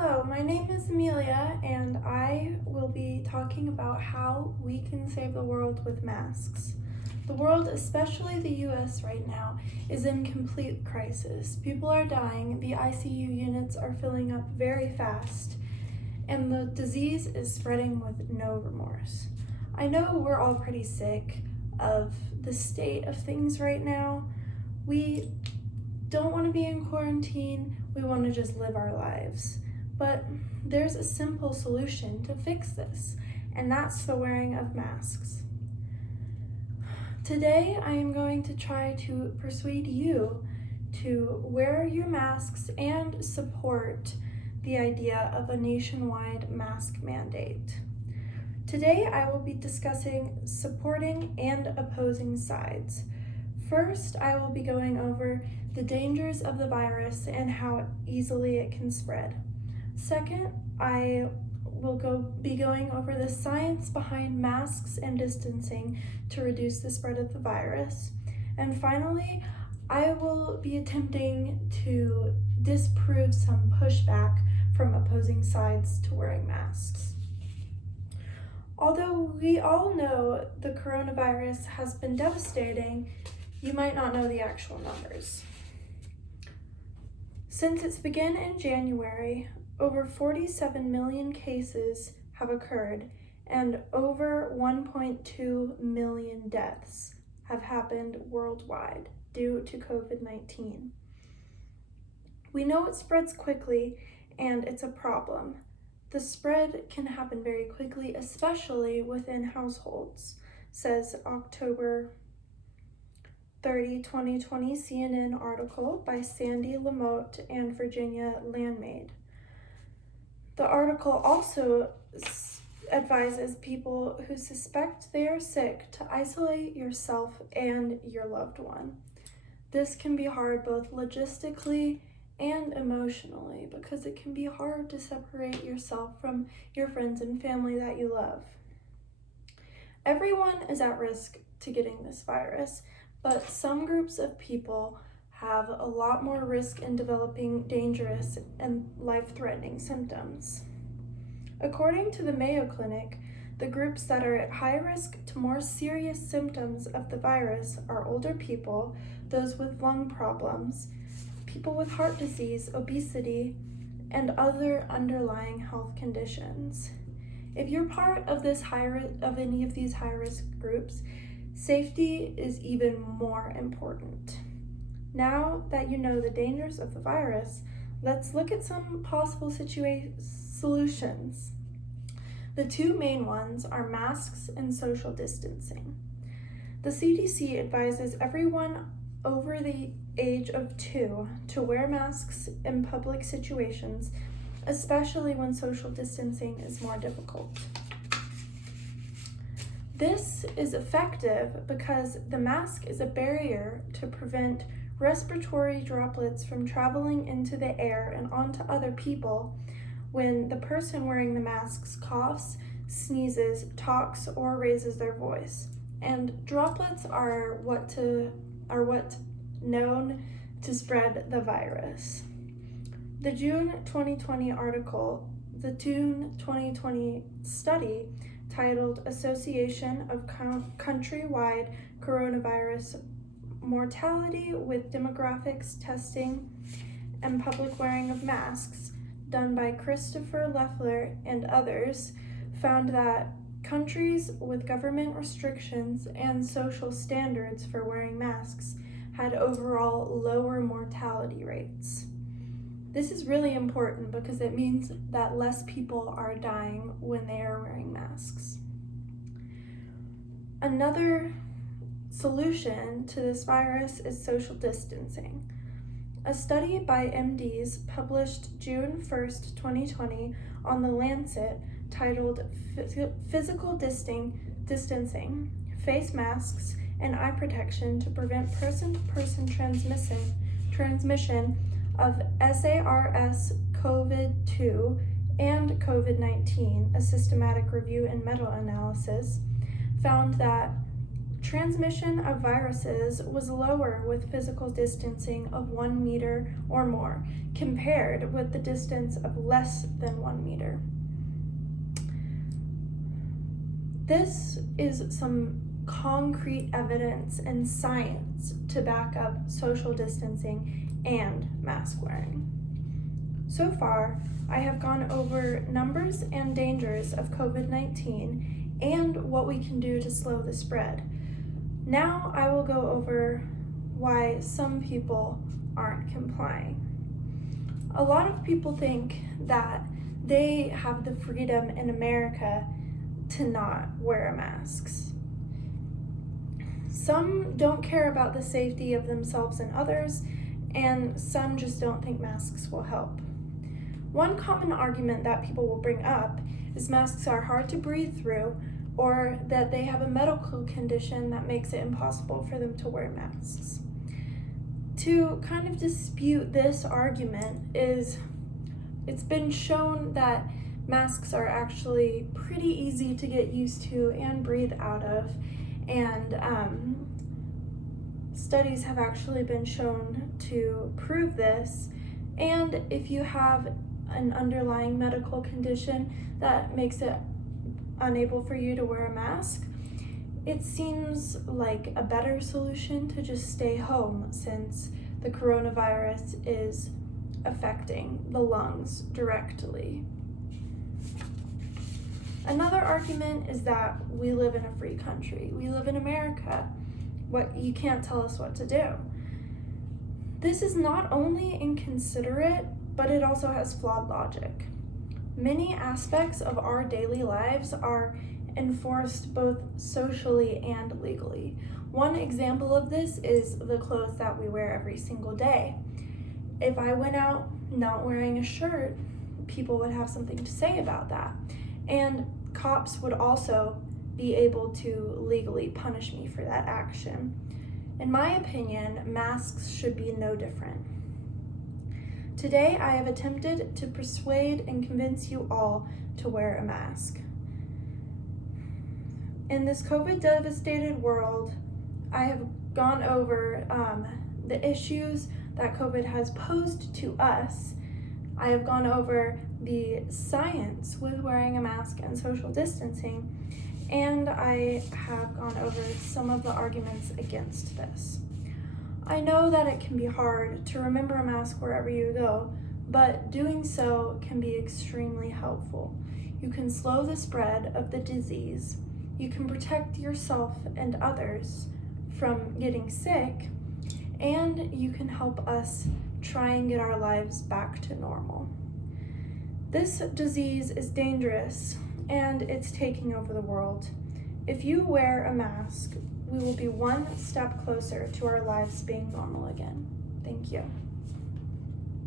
Hello, my name is Amelia, and I will be talking about how we can save the world with masks. The world, especially the US right now, is in complete crisis. People are dying, the ICU units are filling up very fast, and the disease is spreading with no remorse. I know we're all pretty sick of the state of things right now. We don't want to be in quarantine, we want to just live our lives. But there's a simple solution to fix this, and that's the wearing of masks. Today, I am going to try to persuade you to wear your masks and support the idea of a nationwide mask mandate. Today, I will be discussing supporting and opposing sides. First, I will be going over the dangers of the virus and how easily it can spread. Second, I will be going over the science behind masks and distancing to reduce the spread of the virus. And finally, I will be attempting to disprove some pushback from opposing sides to wearing masks. Although we all know the coronavirus has been devastating, you might not know the actual numbers. Since its begun in January, over 47 million cases have occurred and over 1.2 million deaths have happened worldwide due to COVID-19. We know it spreads quickly and it's a problem. The spread can happen very quickly, especially within households, says October 30, 2020 CNN article by Sandy Lamotte and Virginia Landmaid. The article also advises people who suspect they are sick to isolate yourself and your loved one. This can be hard both logistically and emotionally because it can be hard to separate yourself from your friends and family that you love. Everyone is at risk to getting this virus, but some groups of people have a lot more risk in developing dangerous and life-threatening symptoms. According to the Mayo Clinic, the groups that are at high risk to more serious symptoms of the virus are older people, those with lung problems, people with heart disease, obesity, and other underlying health conditions. If you're part of any of these high-risk groups, safety is even more important. Now that you know the dangers of the virus, let's look at some possible solutions. The two main ones are masks and social distancing. The CDC advises everyone over the age of 2 to wear masks in public situations, especially when social distancing is more difficult. This is effective because the mask is a barrier to prevent respiratory droplets from traveling into the air and onto other people when the person wearing the masks coughs, sneezes, talks, or raises their voice. And droplets are what known to spread the virus. The June 2020 study titled Association of Countrywide Coronavirus Mortality with Demographics Testing and Public Wearing of Masks, done by Christopher Leffler and others, found that countries with government restrictions and social standards for wearing masks had overall lower mortality rates. This is really important because it means that less people are dying when they are wearing masks. Another solution to this virus is social distancing. A study by MDs published June 1st, 2020 on The Lancet titled Physical Distancing, Face Masks, and Eye Protection to Prevent Person-to-Person Transmission of SARS-CoV-2 and COVID-19, a systematic review and meta-analysis, found that Transmission of viruses was lower with physical distancing of 1 meter or more, compared with the distance of less than 1 meter. This is some concrete evidence and science to back up social distancing and mask wearing. So far, I have gone over numbers and dangers of COVID-19 and what we can do to slow the spread. Now I will go over why some people aren't complying. A lot of people think that they have the freedom in America to not wear masks. Some don't care about the safety of themselves and others, and some just don't think masks will help. One common argument that people will bring up is masks are hard to breathe through, or that they have a medical condition that makes it impossible for them to wear masks. To kind of dispute this argument is, it's been shown that masks are actually pretty easy to get used to and breathe out of, and studies have actually been shown to prove this. And if you have an underlying medical condition that makes it unable for you to wear a mask, it seems like a better solution to just stay home, since the coronavirus is affecting the lungs directly. Another argument is that we live in a free country. We live in America. You can't tell us what to do. This is not only inconsiderate, but it also has flawed logic. Many aspects of our daily lives are enforced both socially and legally. One example of this is the clothes that we wear every single day. If I went out not wearing a shirt, people would have something to say about that. And cops would also be able to legally punish me for that action. In my opinion, masks should be no different. Today, I have attempted to persuade and convince you all to wear a mask. In this COVID-devastated world, I have gone over the issues that COVID has posed to us. I have gone over the science with wearing a mask and social distancing, and I have gone over some of the arguments against this. I know that it can be hard to remember a mask wherever you go, but doing so can be extremely helpful. You can slow the spread of the disease, you can protect yourself and others from getting sick, and you can help us try and get our lives back to normal. This disease is dangerous, and it's taking over the world. If you wear a mask, we will be one step closer to our lives being normal again. Thank you.